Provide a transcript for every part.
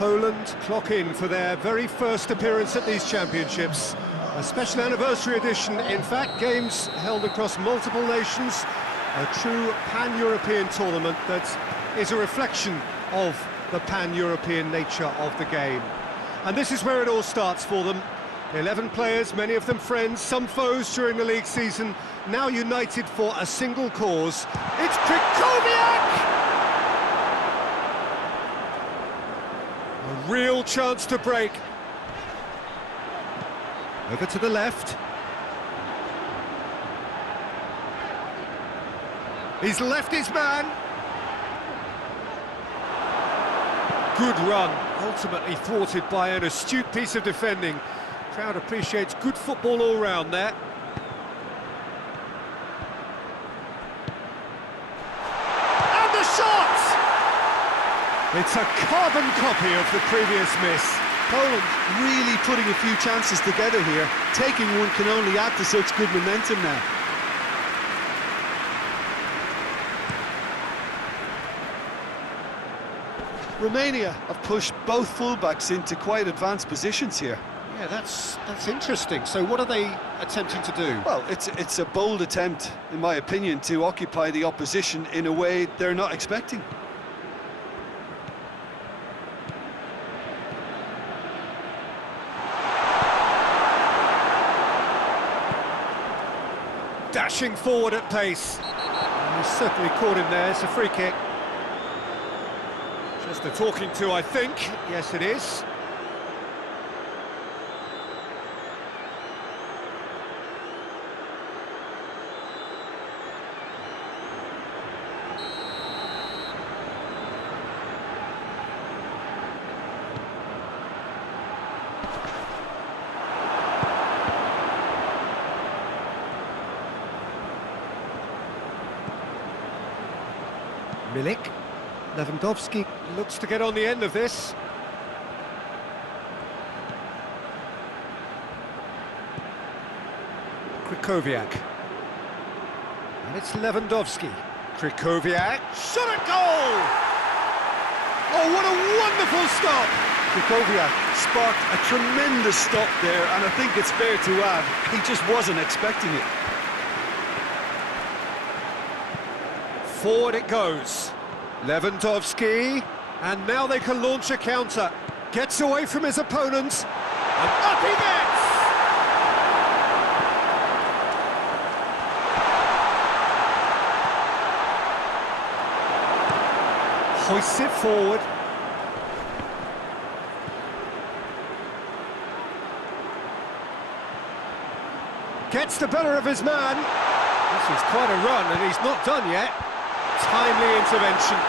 Poland clock in for their very first appearance at these championships. A special anniversary edition, in fact, games held across multiple nations, a true pan-European tournament that is a reflection of the pan-European nature of the game. And this is where it all starts for them. 11 players, many of them friends, some foes during the league season, now united for a single cause. It's Krychowiak! A real chance to break. Over to the left. He's left his man. Good run, ultimately thwarted by an astute piece of defending. Crowd appreciates good football all round there. And the shot! It's a carbon copy of the previous miss. Poland really putting a few chances together here. Taking one can only add to such good momentum now. Romania have pushed both fullbacks into quite advanced positions here. Yeah, that's interesting. So what are they attempting to do? Well, it's a bold attempt, in my opinion, to occupy the opposition in a way they're not expecting. Dashing forward at pace. He's certainly caught him there. It's a free kick. Just a talking to, I think. Yes, it is. Milik, Lewandowski looks to get on the end of this. Krychowiak. And it's Lewandowski. Krychowiak, shot at goal! Oh, what a wonderful stop! Krychowiak sparked a tremendous stop there, and I think it's fair to add, he just wasn't expecting it. Forward it goes. Lewandowski, and now they can launch a counter. Gets away from his opponents, and up he gets! Hoists it forward. Gets the better of his man. This is quite a run, and he's not done yet. Timely intervention.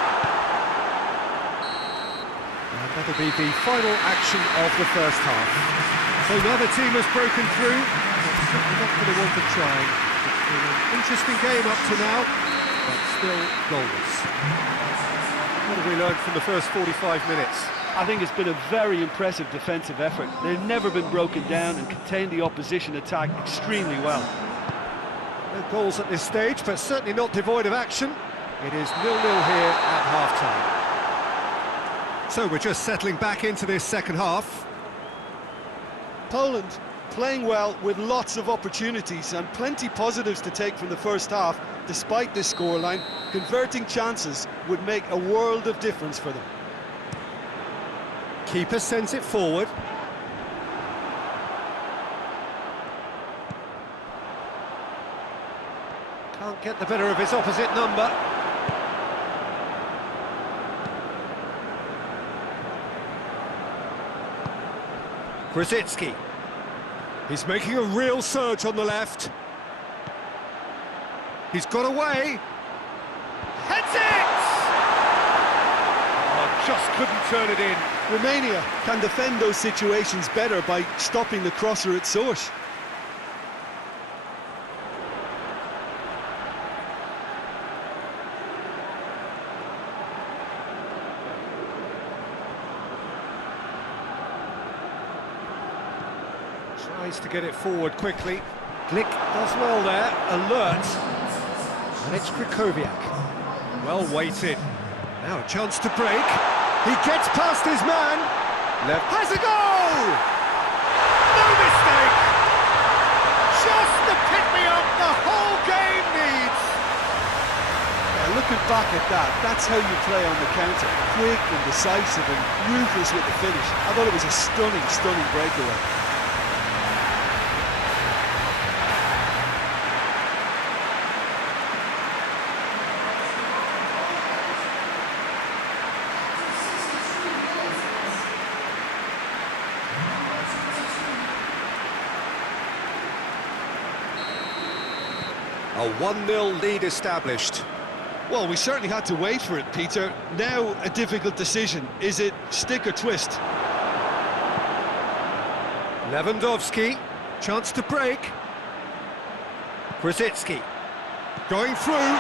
And that'll be the final action of the first half. So now the team has broken through. It's certainly not going to want to try. It's been an interesting game up to now, but still goalless. What have we learned from the first 45 minutes? I think it's been a very impressive defensive effort. They've never been broken down and contained the opposition attack extremely well. No goals at this stage, but certainly not devoid of action. It is 0-0 here at half-time. So we're just settling back into this second half. Poland playing well with lots of opportunities and plenty positives to take from the first half. Despite this scoreline, converting chances would make a world of difference for them. Keeper sends it forward. Can't get the better of his opposite number. Krasicki. He's making a real surge on the left. He's got away. Heads it! Oh, just couldn't turn it in. Romania can defend those situations better by stopping the crosser at source. Tries to get it forward quickly. Glick does well there, alert. And it's Krychowiak. Well weighted. Now a chance to break. He gets past his man. Left. Has a goal! No mistake! Just the pick-me-up the whole game needs! Yeah, looking back at that, that's how you play on the counter. Quick and decisive and ruthless with the finish. I thought it was a stunning, stunning breakaway. A 1-0 lead established. Well, we certainly had to wait for it, Peter. Now a difficult decision. Is it stick or twist? Lewandowski, chance to break. Krasicki, going through.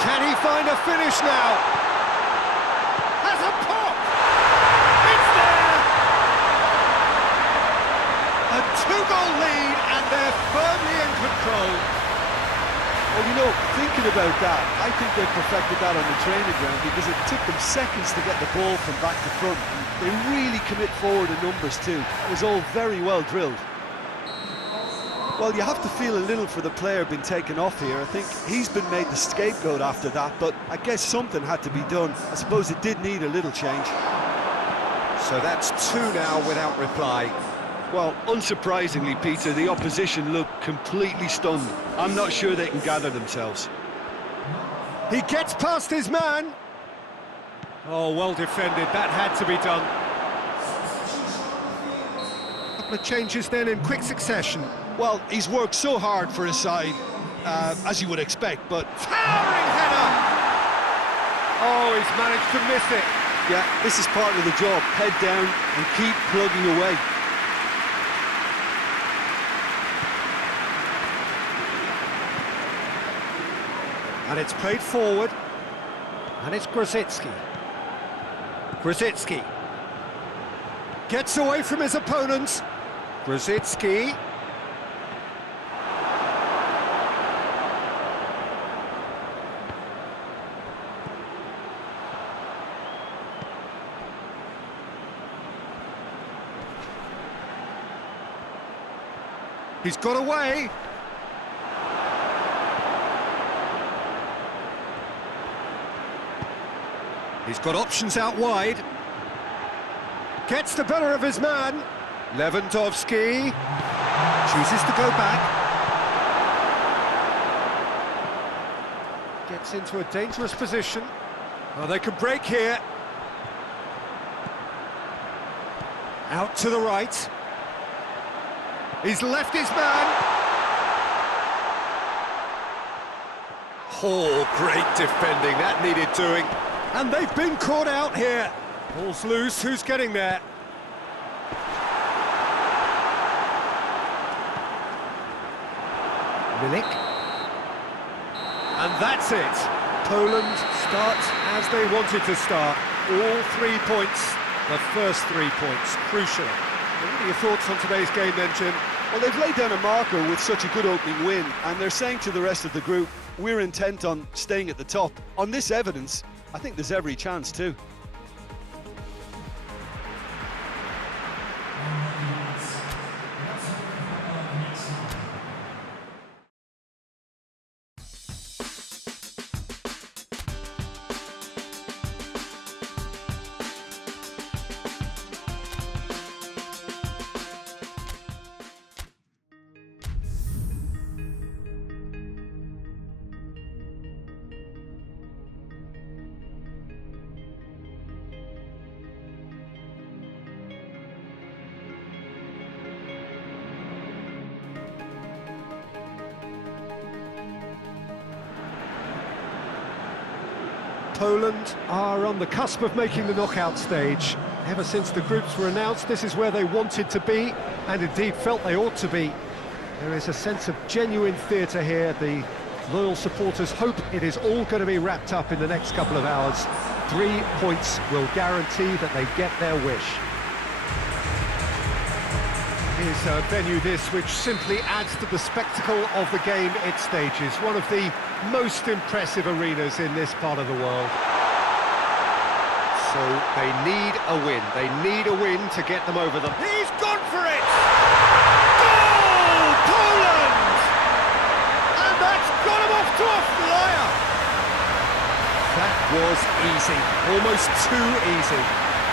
Can he find a finish now? Has a pop! It's there! A 2-goal lead, and they're firmly in control. Well, you know, thinking about that, I think they perfected that on the training ground because it took them seconds to get the ball from back to front. And they really commit forward in numbers too. It was all very well drilled. Well, you have to feel a little for the player being taken off here. I think he's been made the scapegoat after that, but I guess something had to be done. I suppose it did need a little change. So that's 2 now without reply. Well, unsurprisingly, Peter, the opposition looked completely stunned. I'm not sure they can gather themselves. He gets past his man. Oh, well defended. That had to be done. A couple of changes then in quick succession. Well, he's worked so hard for his side, as you would expect, but... Towering header! Oh, he's managed to miss it. Yeah, this is part of the job. Head down and keep plugging away. And it's played forward. And it's Krasicki. Krasicki gets away from his opponents. Krasicki. He's got away. He's got options out wide. Gets the better of his man. Lewandowski chooses to go back. Gets into a dangerous position. Oh, they can break here. Out to the right. He's left his man. Oh, great defending. That needed doing. And they've been caught out here. Ball's loose, who's getting there? Milik. And that's it. Poland starts as they wanted to start. All 3 points, the first 3 points, crucial. What are your thoughts on today's game then, Jim? Well, they've laid down a marker with such a good opening win, and they're saying to the rest of the group, we're intent on staying at the top. On this evidence, I think there's every chance too. Poland are on the cusp of making the knockout stage. Ever since the groups were announced, this is where they wanted to be, and indeed felt they ought to be. There is a sense of genuine theatre here. The loyal supporters hope it is all going to be wrapped up in the next couple of hours. 3 points will guarantee that they get their wish. Here's a venue this which simply adds to the spectacle of the game it stages. One of the most impressive arenas in this part of the world. So they need a win. They need a win to get them over them. He's gone for it! Goal! Poland! And that's got him off to a flyer! That was easy, almost too easy.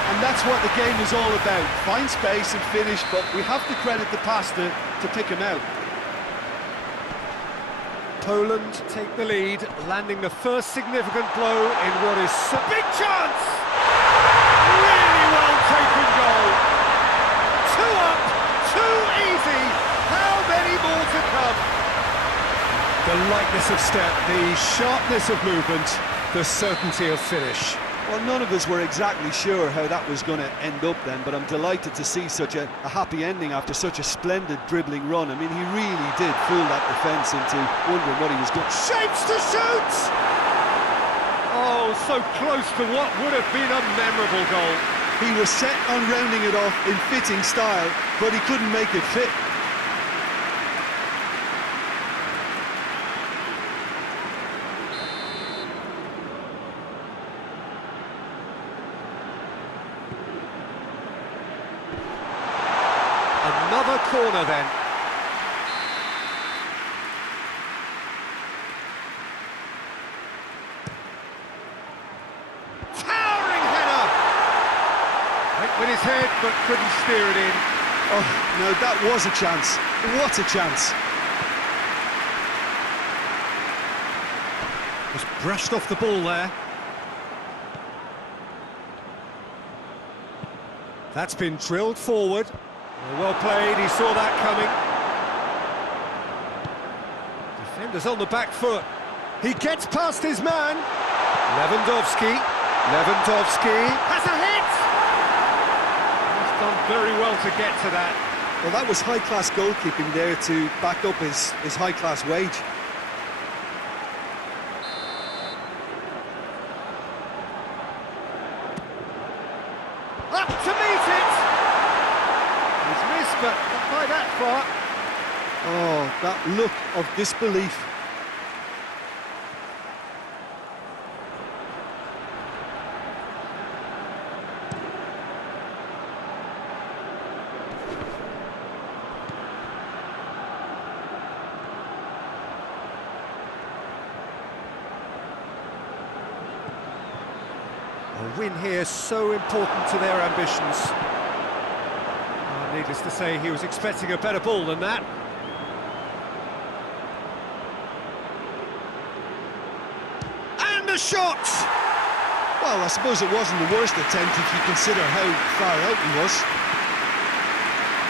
And that's what the game is all about. Find space and finish, but we have to credit the passer to pick him out. Poland take the lead, landing the first significant blow in what is a big chance! Really well taken goal. 2 up, too easy. How many more to come? The lightness of step, the sharpness of movement, the certainty of finish. Well, none of us were exactly sure how that was going to end up then, but I'm delighted to see such a happy ending after such a splendid dribbling run. I mean, he really did fool that defence into wondering what he was doing. Shapes to shoot! Oh, so close to what would have been a memorable goal. He was set on rounding it off in fitting style, but he couldn't make it fit. Another corner then. Towering header! Went with his head but couldn't steer it in. Oh, no, that was a chance. What a chance. Just brushed off the ball there. That's been drilled forward. Well played, he saw that coming. Defender's on the back foot. He gets past his man. Lewandowski has a hit! He's done very well to get to that. Well, that was high-class goalkeeping there to back up his high-class wage. Up to meet it! He's missed, but not by that far. Oh, that look of disbelief. A win here so important to their ambitions. Needless to say, he was expecting a better ball than that. And a shot! Well, I suppose it wasn't the worst attempt if you consider how far out he was.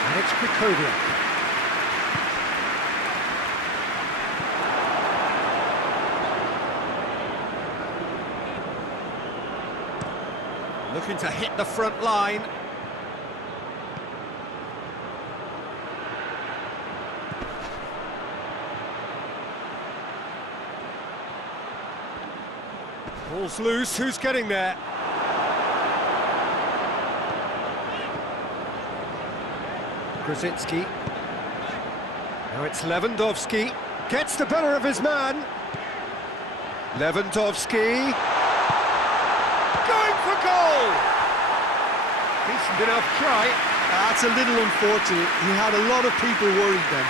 And it's Krikoviak. Looking to hit the front line. Ball's loose, who's getting there? Krasicki. Now it's Lewandowski. Gets the better of his man. Lewandowski. Going for goal! Decent enough try. That's a little unfortunate. He had a lot of people worried then.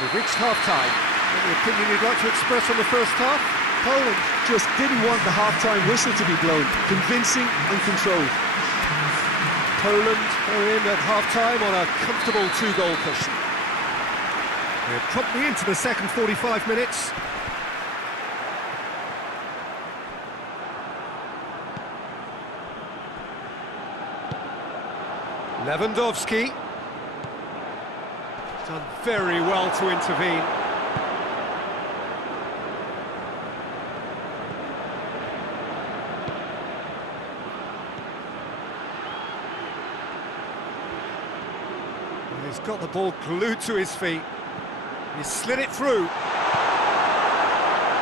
We've reached half-time. Any opinion you'd like to express on the first half? Poland just didn't want the half-time whistle to be blown. Convincing and controlled. Poland are in at half-time on a comfortable 2-goal cushion. We're promptly into the second 45 minutes. Lewandowski. Done very well to intervene. He's got the ball glued to his feet. He slid it through.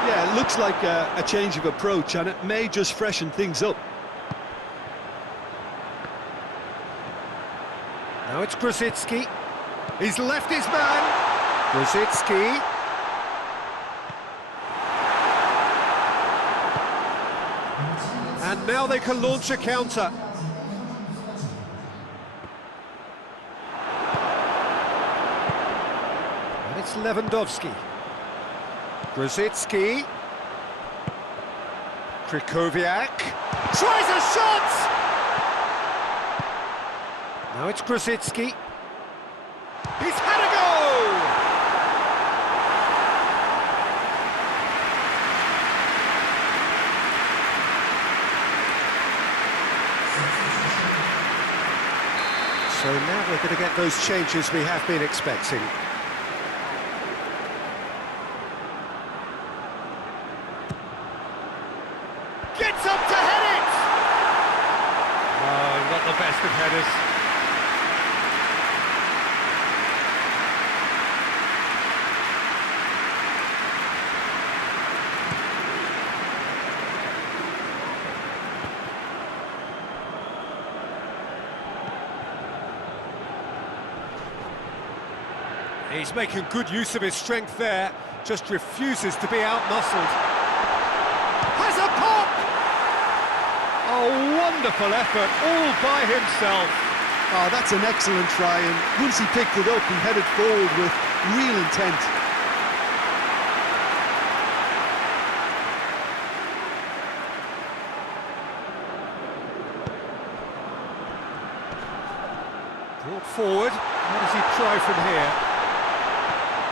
Yeah, it looks like a change of approach, and it may just freshen things up. Now it's Grosicki. He's left his man. Grosicki. And now they can launch a counter. And it's Lewandowski. Grosicki. Krychowiak. Tries a shot! Now it's Grosicki. He's had a go! So now we're going to get those changes we have been expecting. Gets up to head it! Oh, not the best of headers. He's making good use of his strength there, just refuses to be out-muscled. Has a pop! Oh, wonderful effort, all by himself. Oh, that's an excellent try, and once he picked it up, he headed forward with real intent. Brought forward, what does he try from here?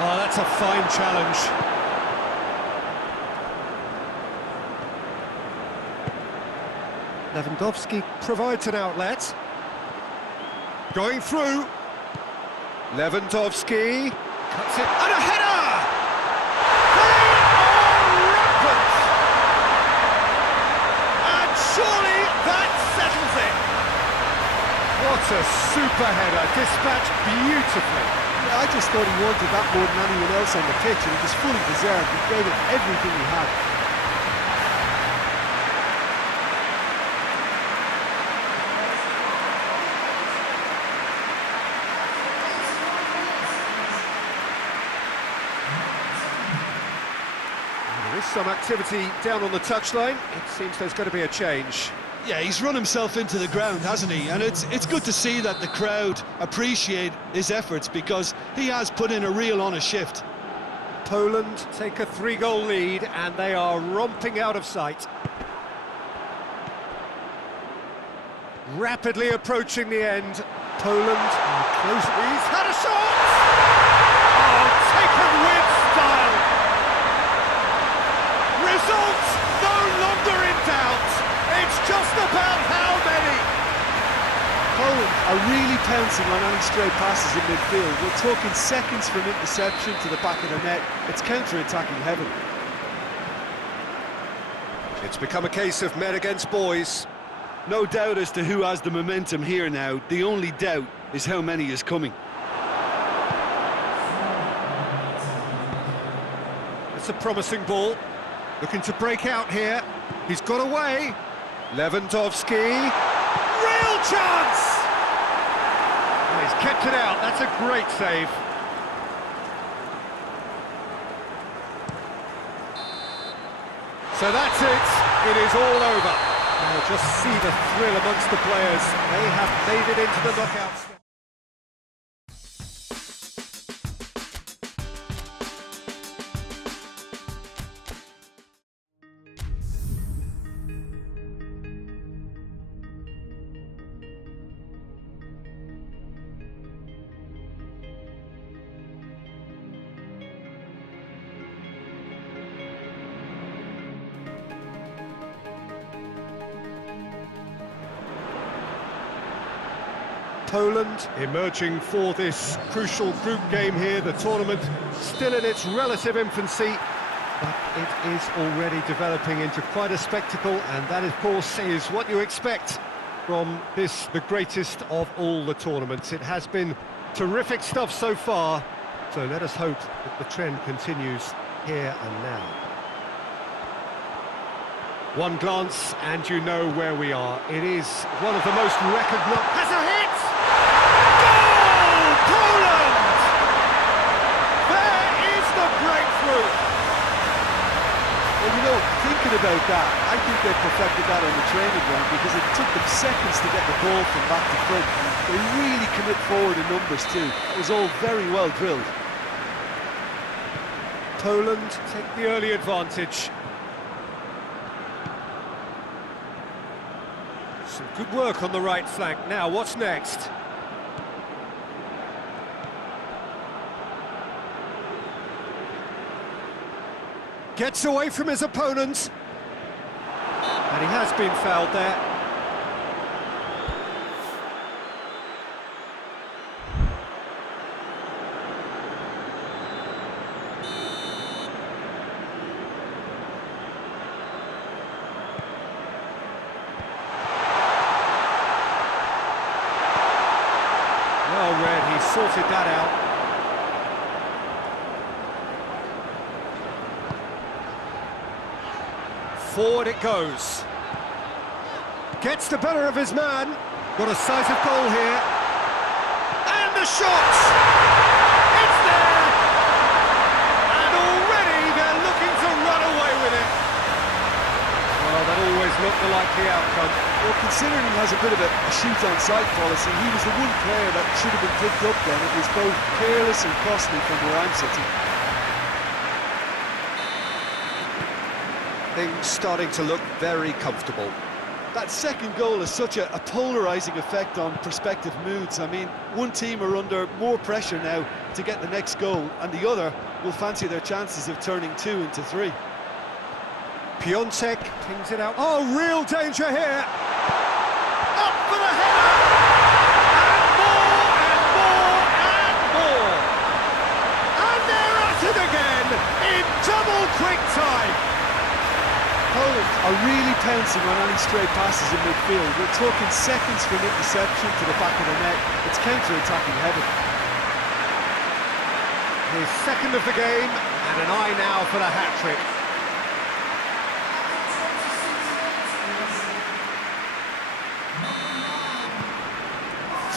Oh, that's a fine challenge. Lewandowski provides an outlet. Going through. Lewandowski cuts it, and a header! They are rampant! And surely that settles it. What a super header, dispatched beautifully. I just thought he wanted that more than anyone else on the pitch, and it was fully deserved. He gave it everything he had. There is some activity down on the touchline. It seems there's going to be a change. Yeah, he's run himself into the ground, hasn't he? And it's good to see that the crowd appreciate his efforts, because he has put in a real honest shift. Poland take a 3-goal lead, and they are romping out of sight. Rapidly approaching the end. Poland close. He's had a shot! Oh, taken with style! Result no longer in doubt. It's just about how many. Poland are really pouncing on any stray passes in midfield. We're talking seconds from interception to the back of the net. It's counter-attacking heaven. It's become a case of men against boys. No doubt as to who has the momentum here now. The only doubt is how many is coming. It's a promising ball. Looking to break out here. He's got away. Lewandowski. Real chance! Oh, he's kept it out. That's a great save. So that's it. It is all over. Now just see the thrill amongst the players. They have made it into the knockouts. Poland emerging for this crucial group game here, the tournament still in its relative infancy, but it is already developing into quite a spectacle, and that of course is what you expect from this, the greatest of all the tournaments. It has been terrific stuff so far, so let us hope that the trend continues here and now. One glance and you know where we are. It is one of the most recognised... Has a hit! Goal! thinking about that, I think they perfected that on the training ground because it took them seconds to get the ball from back to front. They really commit forward in numbers too. It was all very well drilled. Poland take the early advantage. Some good work on the right flank. Now, what's next? Gets away from his opponent. And he has been fouled there. Well read, he sorted that out. Forward it goes. Gets the better of his man. Got a sight of goal here. And the shot! It's there! And already they're looking to run away with it. Well, that always looked the likely outcome. Well, considering he has a bit of a shoot-on-sight policy, he was the one player that should have been picked up then. It was both careless and costly from where I'm sitting. Things starting to look very comfortable. That second goal has such a polarising effect on prospective moods. I mean, one team are under more pressure now to get the next goal, and the other will fancy their chances of turning 2 into 3. Piontek pings it out. Oh, real danger here! Up for the header! And more, and more, and more! And they're at it again in double quick time! Poland are really pouncing on any stray passes in midfield. We're talking seconds from interception to the back of the net. It's counter-attacking heaven. His second of the game, and an eye now for the hat-trick.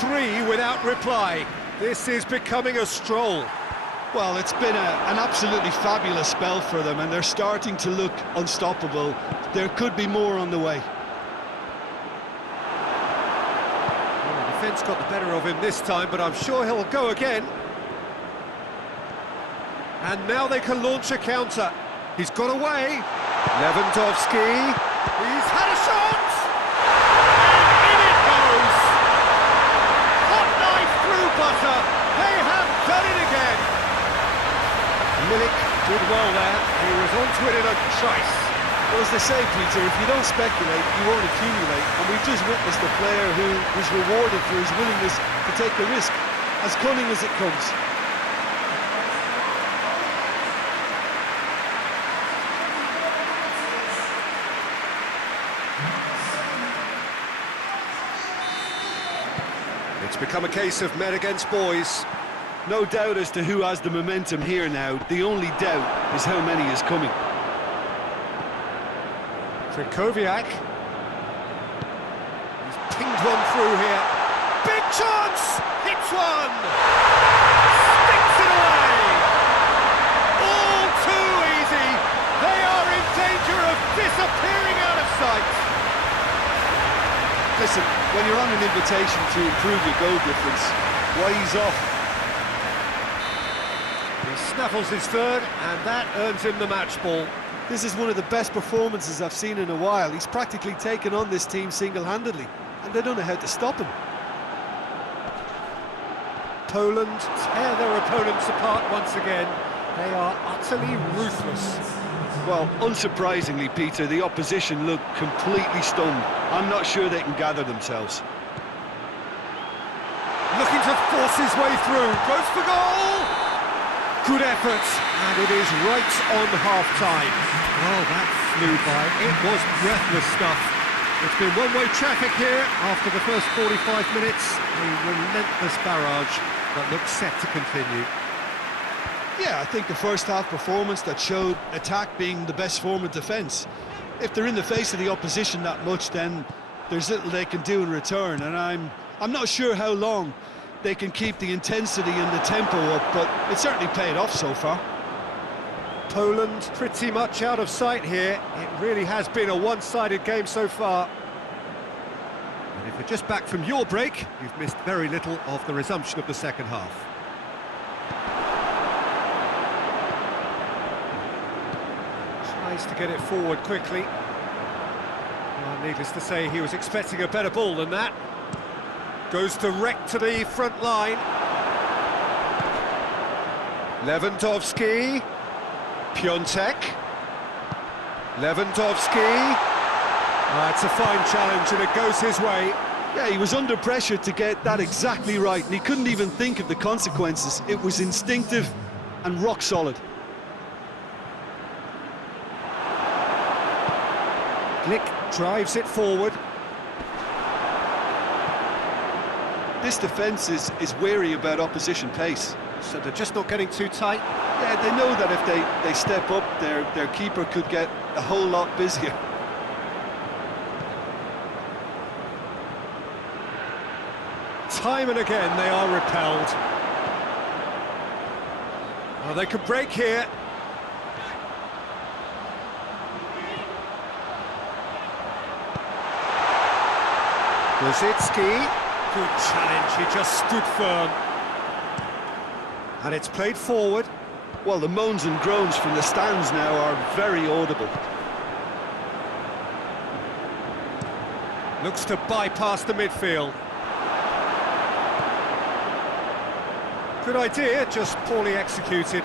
Three without reply. This is becoming a stroll. Well, it's been an absolutely fabulous spell for them, and they're starting to look unstoppable. There could be more on the way. Well, the defence got the better of him this time, but I'm sure he'll go again. And now they can launch a counter. He's got away. Lewandowski. He's had a shot! And in it goes! Hot knife through butter. They have done it again. Milik did well there. He was onto it in a trice. Well, as they say, Peter, if you don't speculate, you won't accumulate. And we've just witnessed a player who was rewarded for his willingness to take the risk, as cunning as it comes. It's become a case of men against boys. No doubt as to who has the momentum here now. The only doubt is how many is coming. Krychowiak. He's pinged one through here. Big chance! Hits one! Sticks it away! All too easy! They are in danger of disappearing out of sight! Listen, when you're on an invitation to improve your goal difference, why ease off? He snaffles his third, and that earns him the match ball. This is one of the best performances I've seen in a while. He's practically taken on this team single-handedly, and they don't know how to stop him. Poland tear their opponents apart once again. They are utterly ruthless. Well, unsurprisingly, Peter, the opposition look completely stunned. I'm not sure they can gather themselves. Looking to force his way through. Goes for goal! Good effort, and it is right on half-time. Oh, that flew by. It was breathless stuff. It's been one-way traffic here after the first 45 minutes. A relentless barrage that looks set to continue. Yeah, I think the first half performance that showed attack being the best form of defence. If they're in the face of the opposition that much, then there's little they can do in return, and I'm not sure how long they can keep the intensity and the tempo up, but it certainly paid off so far. Poland pretty much out of sight here. It really has been a one-sided game so far. And if you're just back from your break, you've missed very little of the resumption of the second half. Tries to get it forward quickly. Well, needless to say, he was expecting a better ball than that. Goes direct to the front line. Lewandowski. Piontek. Lewandowski. It's a fine challenge and it goes his way. Yeah, he was under pressure to get that exactly right, and he couldn't even think of the consequences. It was instinctive and rock solid. Glick drives it forward. This defence is wary about opposition pace. So they're just not getting too tight. Yeah, they know that if they step up, their keeper could get a whole lot busier. Time and again they are repelled. Oh, they could break here. Rosicki. Good challenge, he just stood firm. And it's played forward. Well, the moans and groans from the stands now are very audible. Looks to bypass the midfield. Good idea, just poorly executed.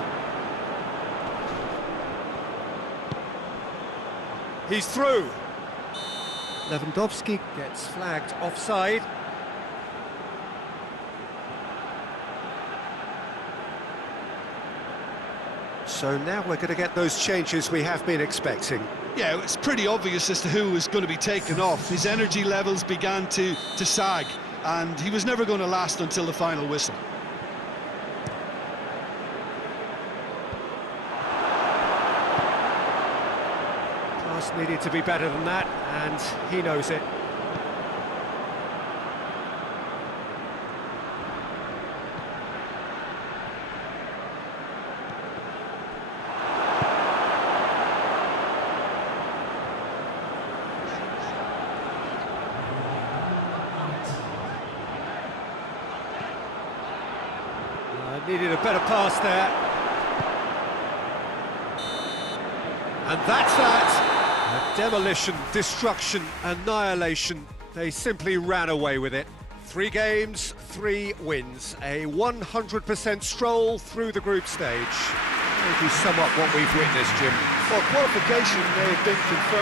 He's through. Lewandowski gets flagged offside. So now we're going to get those changes we have been expecting. Yeah, it's pretty obvious as to who was going to be taken off. His energy levels began to sag, and he was never going to last until the final whistle. Pass needed to be better than that, and he knows it. Needed a better pass there. And that's that. Demolition, destruction, annihilation. They simply ran away with it. 3 games, 3 wins. A 100% stroll through the group stage. Maybe somewhat what we've witnessed, Jim. Well, qualification may have been confirmed.